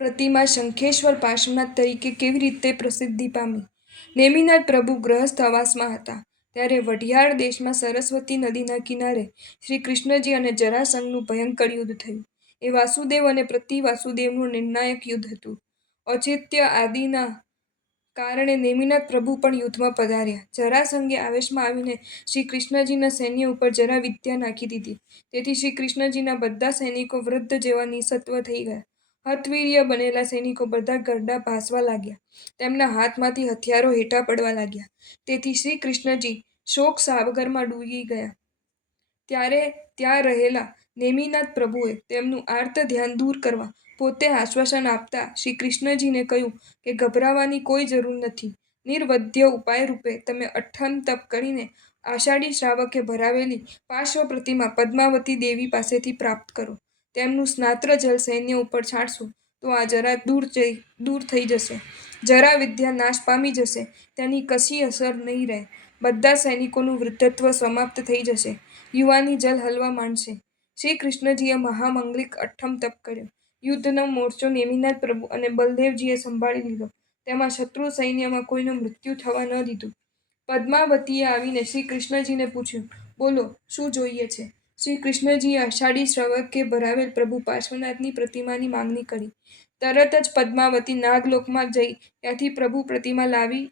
પ્રતિમા શંખેશ્વર પાર્શ્વનાથ તરીકે કેવી રીતે પ્રસિદ્ધિ પામી? નેમિનાથ પ્રભુ ગૃહસ્થવાસમાં હતા ત્યારે વઢિયાર દેશમાં સરસ્વતી નદીના કિનારે શ્રી કૃષ્ણજી અને જરાસંઘનું ભયંકર યુદ્ધ થયું. એ વાસુદેવ અને પ્રતિ વાસુદેવનું નિર્ણાયક યુદ્ધ હતું. ઔચિત્ય આદિના કારણે નેમિનાથ પ્રભુ પણ યુદ્ધમાં પધાર્યા. જરાસંઘે આવેશમાં આવીને શ્રી કૃષ્ણજીના સૈન્ય ઉપર જરા વિદ્યા નાખી દીધી. તેથી શ્રી કૃષ્ણજીના બધા સૈનિકો વૃદ્ધ જેવા નિસત્વ થઈ ગયા. હતવીર્ય બનેલા સૈનિકો બધા ગરડા ભાસવા લાગ્યા. તેમના હાથમાંથી હથિયારો હેઠા પડવા લાગ્યા. તેથી શ્રી કૃષ્ણજી શોક સાગરમાં ડૂબી ગયા. ત્યારે ત્યાં રહેલા નેમિનાથ પ્રભુએ તેમનું આર્ત ધ્યાન દૂર કરવા પોતે આશ્વાસન આપતા શ્રી કૃષ્ણજીને કહ્યું કે ગભરાવાની કોઈ જરૂર નથી. નિર્વધ્ય ઉપાય રૂપે તમે અઠ્ઠમ તપ કરીને આષાઢી શ્રાવકે ભરાવેલી પાર્શ્વ પ્રતિમા પદ્માવતી દેવી પાસેથી પ્રાપ્ત કરો. તેમનું સ્નાત્ર જલ સૈન્ય ઉપર છાંટશો તો આ જરા દૂર થઈ જશે. જરા વિદ્યા નાશ પામી જશે. તેની કશી અસર નહીં રહે. બધા સૈનિકોનું વૃદ્ધત્વ સમાપ્ત થઈ જશે. યુવાની જલ હલવા માંડશે. શ્રી કૃષ્ણજીએ મહામંગલિક અઠ્ઠમ તપ કર્યો. યુદ્ધનો મોરચો નેમિનાથ પ્રભુ અને બલદેવજીએ સંભાળી લીધો. તેમાં શત્રુ સૈન્યમાં કોઈનું મૃત્યુ થવા ન દીધું. પદ્માવતીએ આવીને શ્રી કૃષ્ણજીને પૂછ્યું, બોલો, શું જોઈએ છે? શ્રી કૃષ્ણજીએ આષાઢી શ્રાવકે ભરાવેલ પ્રભુ પાર્શ્વનાથની પ્રતિમાની માંગણી કરી. તરત જ પદ્માવતી નાગલોકમાં જઈ ત્યાંથી પ્રભુ પ્રતિમા લાવી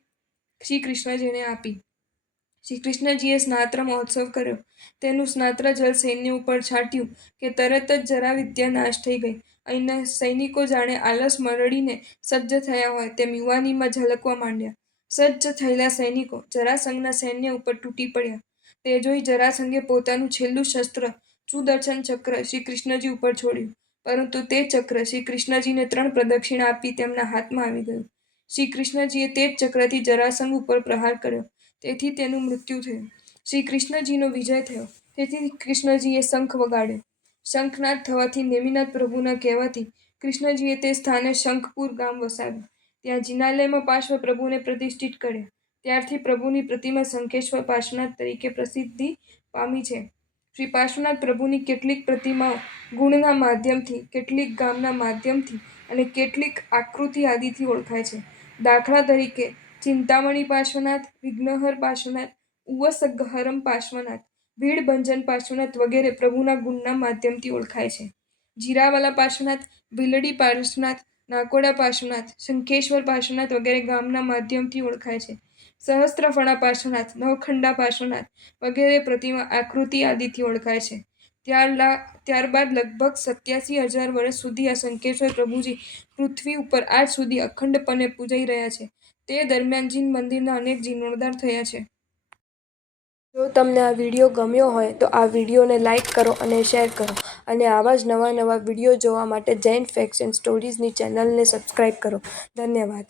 શ્રી કૃષ્ણજીને આપી. શ્રી કૃષ્ણજીએ સ્નાત્ર મહોત્સવ કર્યો. તેનું સ્નાત્ર જલ સૈન્ય ઉપર છાંટ્યું કે તરત જ જરા વિદ્યા નાશ થઈ ગઈ. અહીંના સૈનિકો જાણે આલસ મરડીને સજ્જ થયા હોય તેમ યુવાનીમાં ઝલકવા માંડ્યા. સજ્જ થયેલા સૈનિકો જરાસંઘના સૈન્ય ઉપર તૂટી પડ્યા. તે જોઈ જરાસંઘે પોતાનું છેલ્લું શસ્ત્ર સુદર્શન ચક્ર શ્રી કૃષ્ણજી ઉપર છોડ્યું. પરંતુ તે ચક્ર શ્રી કૃષ્ણજીને 3 પ્રદક્ષિણા આપી તેમના હાથમાં આવી ગયું. શ્રી કૃષ્ણજીએ તે જ ચક્રથી જરાસંઘ ઉપર પ્રહાર કર્યો. તેથી તેનું મૃત્યુ થયું. શ્રી કૃષ્ણજીનો વિજય થયો. તેથી કૃષ્ણજીએ શંખ વગાડ્યો. શંખનાદ થવાથી નેમિનાથ પ્રભુના કહેવાથી કૃષ્ણજીએ તે સ્થાને શંખપુર ગામ વસાવ્યું. ત્યાં જિનાલયમાં પાર્શ્વ પ્રભુને પ્રતિષ્ઠિત કર્યા. ત્યારથી પ્રભુની પ્રતિમા શંખેશ્વર પાર્શ્વનાથ તરીકે પ્રસિદ્ધિ પામી છે. શ્રી પાર્શ્વનાથ પ્રભુની કેટલીક પ્રતિમાઓ ગુણના માધ્યમથી, કેટલીક ગામના માધ્યમથી અને કેટલીક આકૃતિ આદિથી ઓળખાય છે. દાખલા તરીકે ચિંતામણી પાર્શ્વનાથ, વિઘ્નહર પાર્શ્વનાથ, ઉવસઘહરમ પાર્શ્વનાથ, ભીડભંજન પાર્શ્વનાથ વગેરે પ્રભુના ગુણના માધ્યમથી ઓળખાય છે. જીરાવાલા પાર્શ્વનાથ, ભીલડી પાર્શ્વનાથ, નાકોડા પાર્શ્વનાથ, શંખેશ્વર પાર્શ્વનાથ વગેરે ગામના માધ્યમથી ઓળખાય છે. સહસ્ત્રફણા પાર્શ્વનાથ, નવખંડા પાર્શ્વનાથ વગેરે પ્રતિમા આકૃતિ આદિથી ઓળખાય છે. ત્યારબાદ લગભગ 87,000 વર્ષ સુધી આ શંખેશ્વર પ્રભુજી પૃથ્વી ઉપર આજ સુધી અખંડપણે પૂજાઈ રહ્યા છે. તે દરમિયાન જીન મંદિરના અનેક જીર્ણોદ્ધાર થયા છે. જો તમને આ વિડીયો ગમ્યો હોય તો આ વિડીયોને લાઇક કરો અને શેર કરો અને આવા જ નવા વિડીયો જોવા માટે જૈન ફેક્ટ્સ એન્ડ સ્ટોરીઝની ચેનલને સબસ્ક્રાઈબ કરો. ધન્યવાદ.